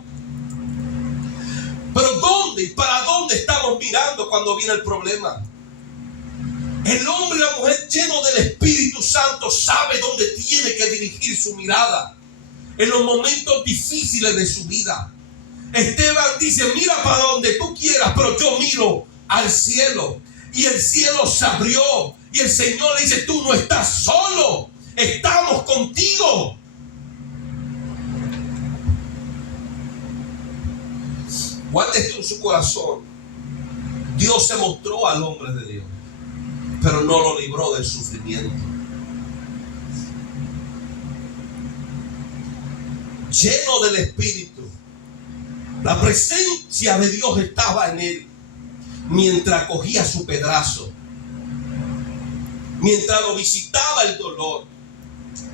Pero ¿dónde y para dónde estamos mirando cuando viene el problema? El hombre y la mujer lleno del Espíritu Santo sabe dónde tiene que dirigir su mirada en los momentos difíciles de su vida. Esteban dice: mira para donde tú quieras, pero yo miro al cielo. Y el cielo se abrió y el Señor le dice: tú no estás solo, estamos contigo. Guarde esto en su corazón. Dios se mostró al hombre de Dios, pero no lo libró del sufrimiento. Lleno del Espíritu, la presencia de Dios estaba en él mientras cogía su pedazo, mientras lo visitaba el dolor,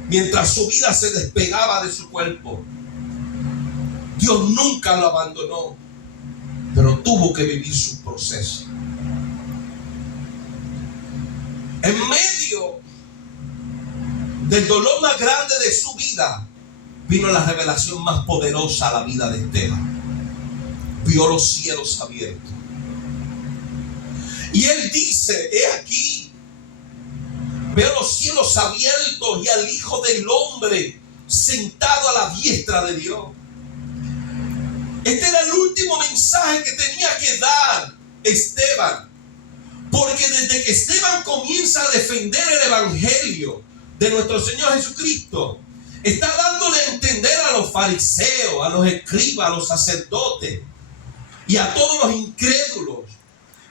mientras su vida se despegaba de su cuerpo. Dios nunca lo abandonó, pero tuvo que vivir su proceso. En medio del dolor más grande de su vida, vino la revelación más poderosa a la vida de Esteban. Vio los cielos abiertos. Y él dice: he aquí, veo los cielos abiertos y al Hijo del Hombre sentado a la diestra de Dios. Este era el último mensaje que tenía que dar Esteban. Porque desde que Esteban comienza a defender el Evangelio de nuestro Señor Jesucristo, está dándole a entender a los fariseos, a los escribas, a los sacerdotes y a todos los incrédulos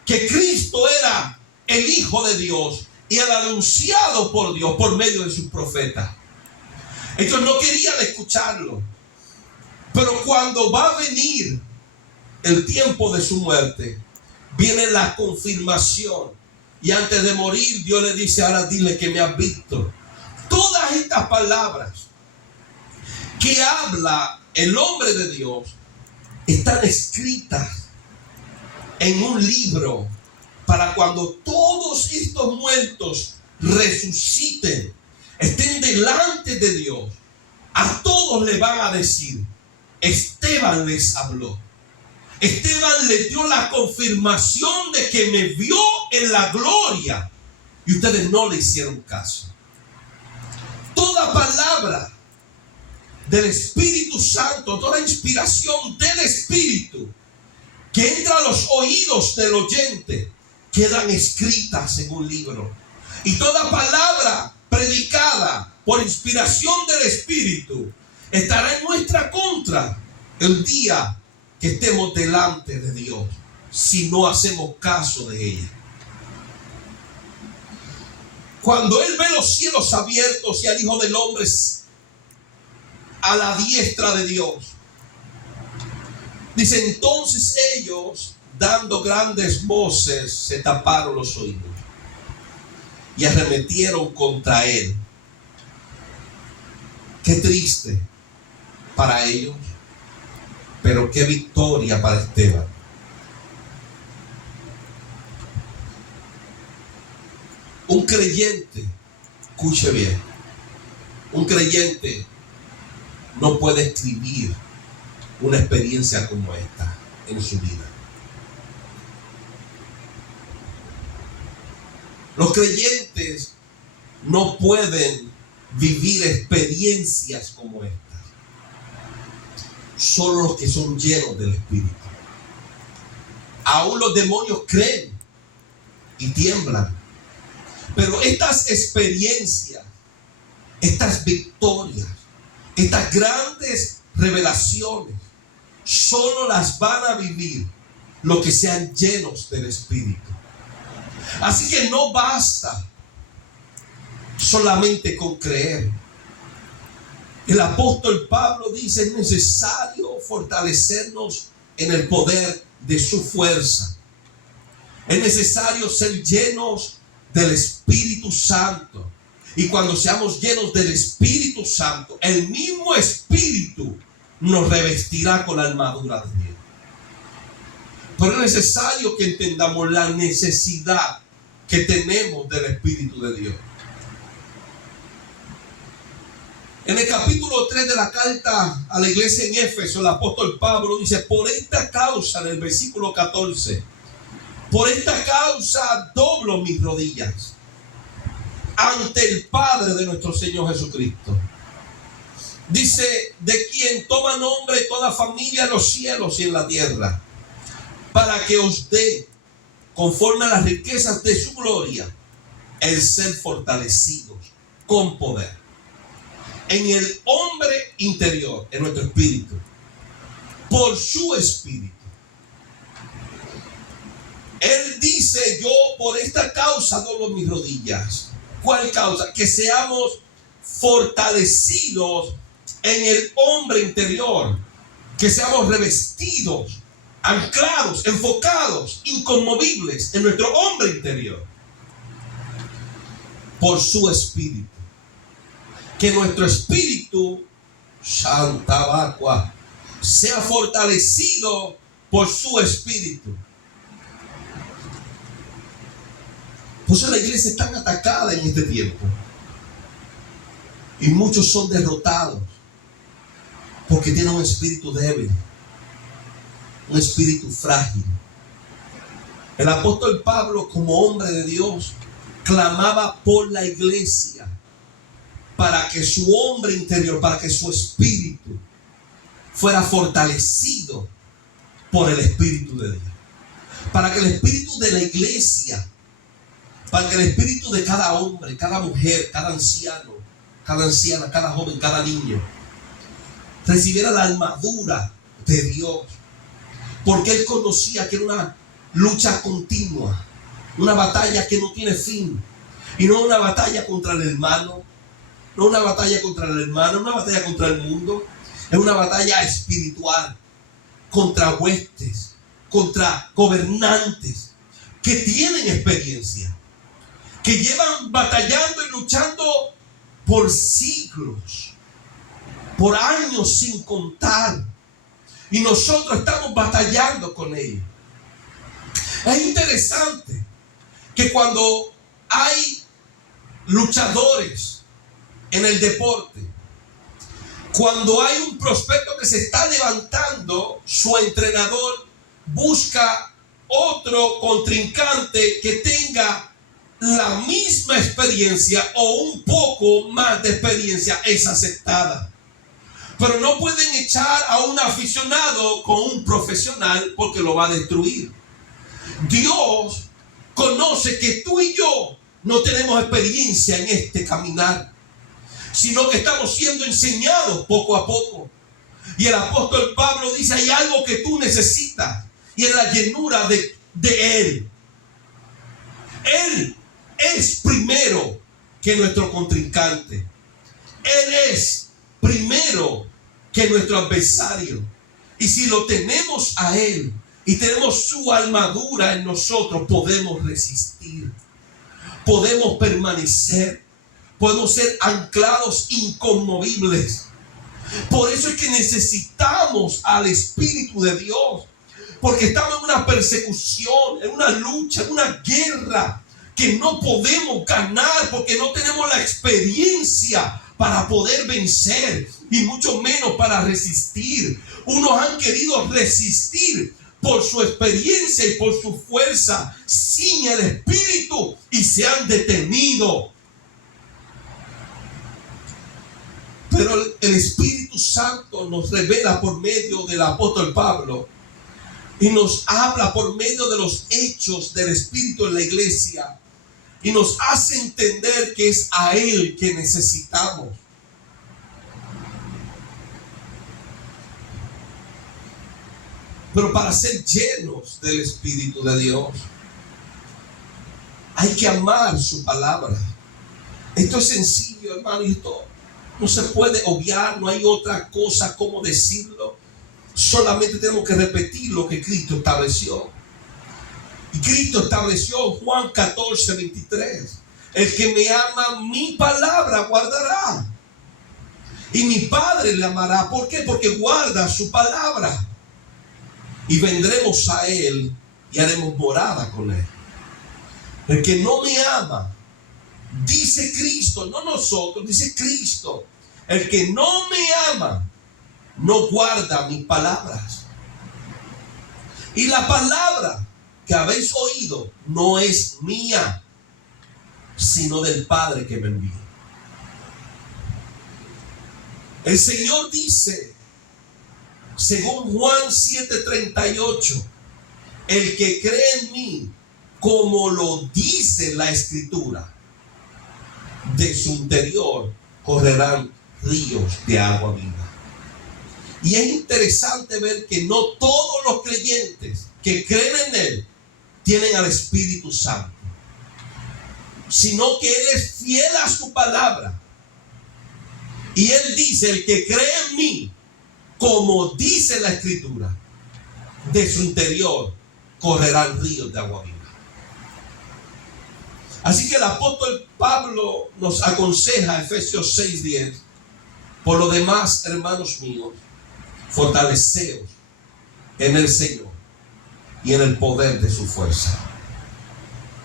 que Cristo era el Hijo de Dios y el anunciado por Dios por medio de sus profetas. Ellos no querían escucharlo, pero cuando va a venir el tiempo de su muerte, viene la confirmación. Y antes de morir, Dios le dice: ahora dile que me has visto. Todas estas palabras que habla el hombre de Dios están escritas en un libro para cuando todos estos muertos resuciten, estén delante de Dios. A todos le van a decir: Esteban les habló. Esteban le dio la confirmación de que me vio en la gloria y ustedes no le hicieron caso. Toda palabra del Espíritu Santo, toda inspiración del Espíritu que entra a los oídos del oyente, quedan escritas en un libro. Y toda palabra predicada por inspiración del Espíritu estará en nuestra contra el día que estemos delante de Dios, si no hacemos caso de ella. Cuando Él ve los cielos abiertos y al Hijo del Hombre a la diestra de Dios, dice: entonces ellos, dando grandes voces, se taparon los oídos y arremetieron contra Él. Qué triste para ellos, pero qué victoria para Esteban. Un creyente, escuche bien, un creyente no puede escribir una experiencia como esta en su vida. Los creyentes no pueden vivir experiencias como esta. Solo los que son llenos del Espíritu. Aún los demonios creen y tiemblan. Pero estas experiencias, estas victorias, estas grandes revelaciones, solo las van a vivir los que sean llenos del Espíritu. Así que no basta solamente con creer. El apóstol Pablo dice: es necesario fortalecernos en el poder de su fuerza. Es necesario ser llenos del Espíritu Santo. Y cuando seamos llenos del Espíritu Santo, el mismo Espíritu nos revestirá con la armadura de Dios. Pero es necesario que entendamos la necesidad que tenemos del Espíritu de Dios. En el capítulo 3 de la carta a la iglesia en Éfeso, el apóstol Pablo dice: por esta causa, en el versículo 14, por esta causa doblo mis rodillas ante el Padre de nuestro Señor Jesucristo. Dice: de quien toma nombre toda familia en los cielos y en la tierra, para que os dé, conforme a las riquezas de su gloria, el ser fortalecidos con poder en el hombre interior, en nuestro espíritu, por su Espíritu. Él dice: yo por esta causa doblo mis rodillas. ¿Cuál causa? Que seamos fortalecidos en el hombre interior, que seamos revestidos, anclados, enfocados, inconmovibles en nuestro hombre interior, por su Espíritu. Que nuestro espíritu, Santa Vacua, sea fortalecido por su Espíritu. Por eso la iglesia es tan atacada en este tiempo. Y muchos son derrotados porque tienen un espíritu débil, un espíritu frágil. El apóstol Pablo, como hombre de Dios, clamaba por la iglesia, para que su hombre interior, para que su espíritu fuera fortalecido por el Espíritu de Dios. Para que el espíritu de la iglesia, para que el espíritu de cada hombre, cada mujer, cada anciano, cada anciana, cada joven, cada niño recibiera la armadura de Dios, porque él conocía que era una lucha continua, una batalla que no tiene fin, y no una batalla contra el hermano, no una batalla contra el hermano, una batalla contra el mundo, es una batalla espiritual contra huestes, contra gobernantes que tienen experiencia, que llevan batallando y luchando por siglos, por años sin contar, y nosotros estamos batallando con ellos. Es interesante que cuando hay luchadores en el deporte, cuando hay un prospecto que se está levantando, su entrenador busca otro contrincante que tenga la misma experiencia o un poco más de experiencia. Es aceptada. Pero no pueden echar a un aficionado con un profesional porque lo va a destruir. Dios conoce que tú y yo no tenemos experiencia en este caminar, sino que estamos siendo enseñados poco a poco. Y el apóstol Pablo dice: hay algo que tú necesitas, y es la llenura de Él. Él es primero que nuestro contrincante. Él es primero que nuestro adversario. Y si lo tenemos a Él y tenemos su armadura en nosotros, podemos resistir, podemos permanecer, podemos ser anclados inconmovibles. Por eso es que necesitamos al Espíritu de Dios, porque estamos en una persecución, en una lucha, en una guerra que no podemos ganar porque no tenemos la experiencia para poder vencer, y mucho menos para resistir. Unos han querido resistir por su experiencia y por su fuerza sin el Espíritu, y se han detenido. Pero el Espíritu Santo nos revela por medio del apóstol Pablo, y nos habla por medio de los hechos del Espíritu en la iglesia, y nos hace entender que es a Él que necesitamos. Pero para ser llenos del Espíritu de Dios, hay que amar su palabra. Esto es sencillo, hermano, y esto no se puede obviar, no hay otra cosa como decirlo. Solamente tenemos que repetir lo que Cristo estableció. Y Cristo estableció en Juan 14:23: el que me ama, mi palabra guardará, y mi Padre le amará. ¿Por qué? Porque guarda su palabra. Y vendremos a Él y haremos morada con Él. El que no me ama, dice Cristo, no nosotros, dice Cristo, el que no me ama no guarda mis palabras. Y la palabra que habéis oído no es mía, sino del Padre que me envió. El Señor dice, según Juan 7:38, el que cree en mí, como lo dice la Escritura, de su interior correrán ríos de agua viva. Y es interesante ver que no todos los creyentes que creen en Él tienen al Espíritu Santo, sino que Él es fiel a su palabra. Y Él dice: el que cree en mí, como dice la Escritura, de su interior correrán ríos de agua viva. Así que el apóstol Pablo nos aconseja, Efesios 6:10: por lo demás, hermanos míos, fortaleceos en el Señor y en el poder de su fuerza.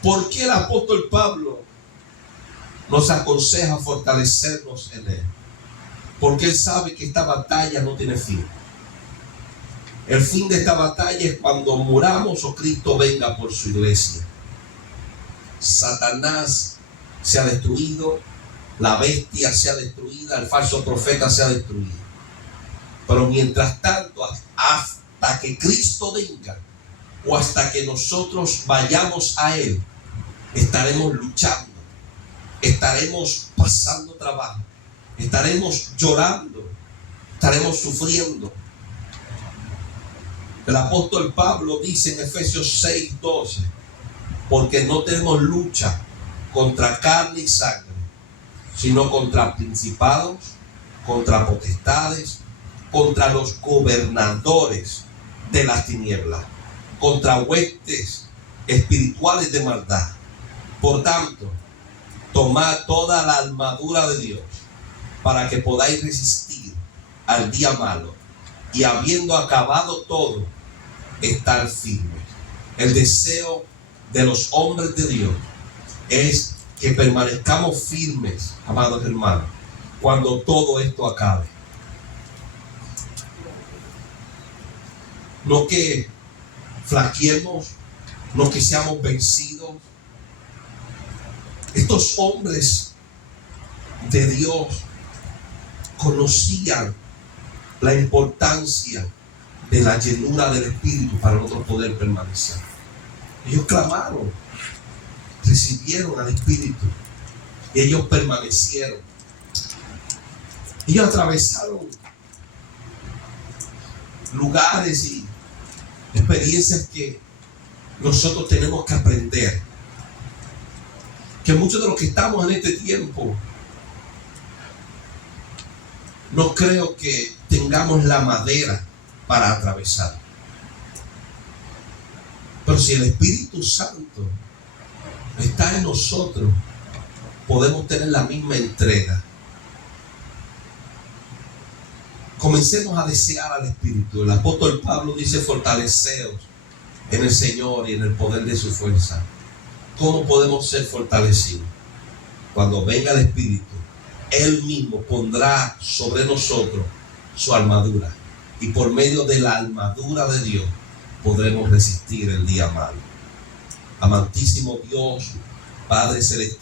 ¿Por qué el apóstol Pablo nos aconseja fortalecernos en Él? Porque Él sabe que esta batalla no tiene fin. El fin de esta batalla es cuando muramos o Cristo venga por su iglesia. Satanás se ha destruido, la bestia se ha destruido, el falso profeta se ha destruido. Pero mientras tanto, hasta que Cristo venga o hasta que nosotros vayamos a Él, estaremos luchando, estaremos pasando trabajo, estaremos llorando, estaremos sufriendo. El apóstol Pablo dice en Efesios 6:12, porque no tenemos lucha contra carne y sangre, sino contra principados, contra potestades, contra los gobernadores de las tinieblas, contra huestes espirituales de maldad. Por tanto, tomad toda la armadura de Dios para que podáis resistir al día malo y habiendo acabado todo, estar firmes. El deseo de los hombres de Dios es que permanezcamos firmes, amados hermanos, cuando todo esto acabe. No que flaqueemos, no que seamos vencidos. Estos hombres de Dios conocían la importancia de la llenura del Espíritu para nosotros poder permanecer. Ellos clamaron, recibieron al Espíritu y ellos permanecieron. Ellos atravesaron lugares y experiencias que nosotros tenemos que aprender. Que muchos de los que estamos en este tiempo no creo que tengamos la madera para atravesar. Pero si el Espíritu Santo está en nosotros, podemos tener la misma entrega. Comencemos a desear al Espíritu. El apóstol Pablo dice: fortaleceos en el Señor y en el poder de su fuerza. ¿Cómo podemos ser fortalecidos? Cuando venga el Espíritu, Él mismo pondrá sobre nosotros su armadura. Y por medio de la armadura de Dios podremos resistir el día malo. Amantísimo Dios, Padre Celestial,